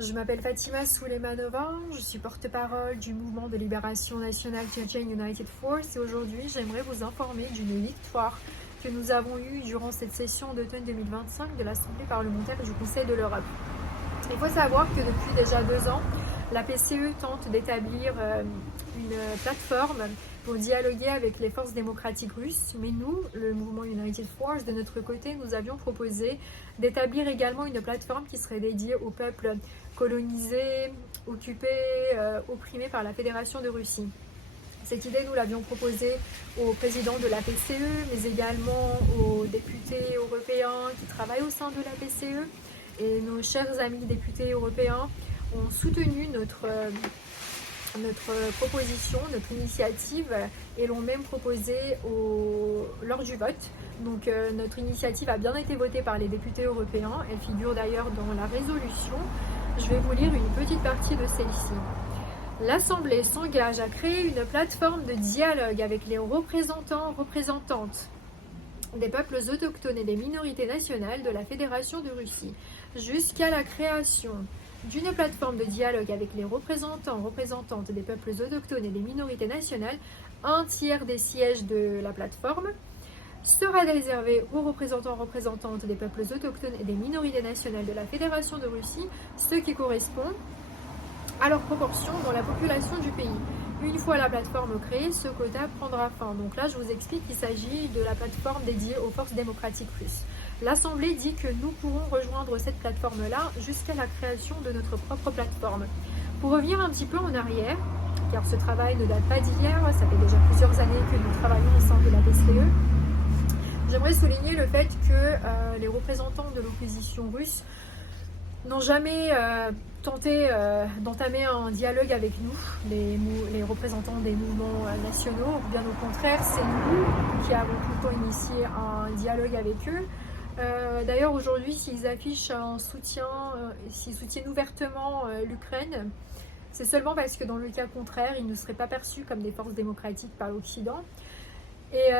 Je m'appelle Fatima Souleymanova, je suis porte-parole du mouvement de libération nationale Chechen United Force et aujourd'hui j'aimerais vous informer d'une victoire que nous avons eue durant cette session d'automne 2025 de l'Assemblée parlementaire du Conseil de l'Europe. Il faut savoir que depuis déjà 2 ans, la PCE tente d'établir une plateforme pour dialoguer avec les forces démocratiques russes, mais nous, le mouvement United Force, de notre côté, nous avions proposé d'établir également une plateforme qui serait dédiée aux peuples colonisés, occupés, opprimés par la Fédération de Russie. Cette idée, nous l'avions proposée au président de la PCE, mais également aux députés européens qui travaillent au sein de la PCE. Et nos chers amis députés européens ont soutenu notre proposition, notre initiative et l'ont même proposée lors du vote. Donc notre initiative a bien été votée par les députés européens. Elle figure d'ailleurs dans la résolution. Je vais vous lire une petite partie de celle-ci. L'Assemblée s'engage à créer une plateforme de dialogue avec les représentantes des peuples autochtones et des minorités nationales de la Fédération de Russie, jusqu'à la création d'une plateforme de dialogue avec les représentantes des peuples autochtones et des minorités nationales. Un tiers des sièges de la plateforme sera réservé aux représentantes des peuples autochtones et des minorités nationales de la Fédération de Russie, ce qui correspond à leur proportion dans la population du pays. Une fois la plateforme créée, ce quota prendra fin. Donc là, je vous explique qu'il s'agit de la plateforme dédiée aux forces démocratiques russes. L'Assemblée dit que nous pourrons rejoindre cette plateforme-là jusqu'à la création de notre propre plateforme. Pour revenir un petit peu en arrière, car ce travail ne date pas d'hier, ça fait déjà plusieurs années que nous travaillons au sein de la PCE, j'aimerais souligner le fait que les représentants de l'opposition russe n'ont jamais tenté d'entamer un dialogue avec nous, les représentants des mouvements nationaux. Bien au contraire, c'est nous qui avons tout le temps initié un dialogue avec eux. D'ailleurs, aujourd'hui, s'ils affichent un soutien, s'ils soutiennent ouvertement l'Ukraine, c'est seulement parce que dans le cas contraire, ils ne seraient pas perçus comme des forces démocratiques par l'Occident. Et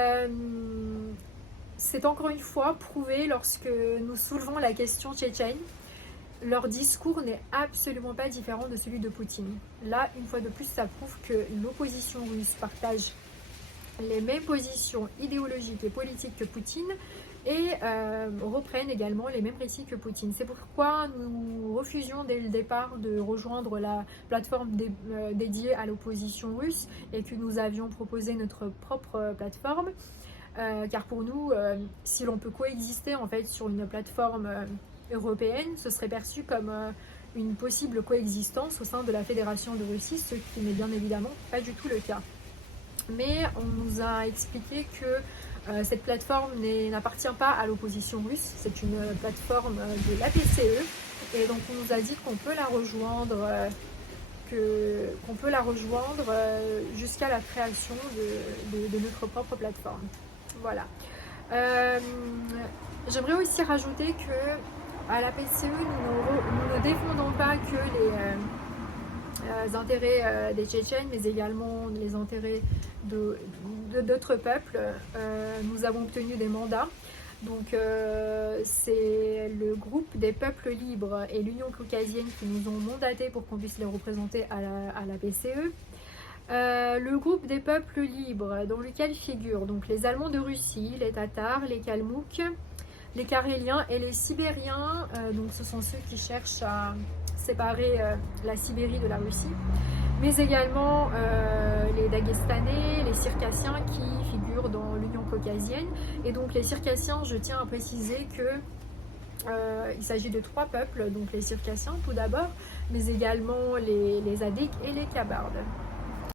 c'est encore une fois prouvé lorsque nous soulevons la question tchétchène. Leur discours n'est absolument pas différent de celui de Poutine. Là, une fois de plus, ça prouve que l'opposition russe partage les mêmes positions idéologiques et politiques que Poutine et reprennent également les mêmes récits que Poutine. C'est pourquoi nous refusions dès le départ de rejoindre la plateforme dédiée à l'opposition russe et que nous avions proposé notre propre plateforme. Car pour nous, si l'on peut coexister en fait sur une plateforme européenne, ce serait perçu comme une possible coexistence au sein de la Fédération de Russie, ce qui n'est bien évidemment pas du tout le cas. Mais on nous a expliqué que cette plateforme n'appartient pas à l'opposition russe, c'est une plateforme de la PCE, et donc on nous a dit qu'on peut la rejoindre, jusqu'à la création de notre propre plateforme. Voilà. J'aimerais aussi rajouter que à la PCE, nous ne défendons pas que les intérêts des Tchétchènes, mais également les intérêts d'autres peuples. Nous avons obtenu des mandats. Donc c'est le groupe des peuples libres et l'Union caucasienne qui nous ont mandatés pour qu'on puisse les représenter à la PCE. Le groupe des peuples libres, dans lequel figurent donc les Allemands de Russie, les Tatars, les Kalmouks, les Caréliens et les Sibériens, donc ce sont ceux qui cherchent à séparer la Sibérie de la Russie, mais également les Daguestanais, les Circassiens qui figurent dans l'Union caucasienne. Et donc les Circassiens, je tiens à préciser que il s'agit de 3 peuples, donc les Circassiens tout d'abord, mais également les Adiks et les Kabardes.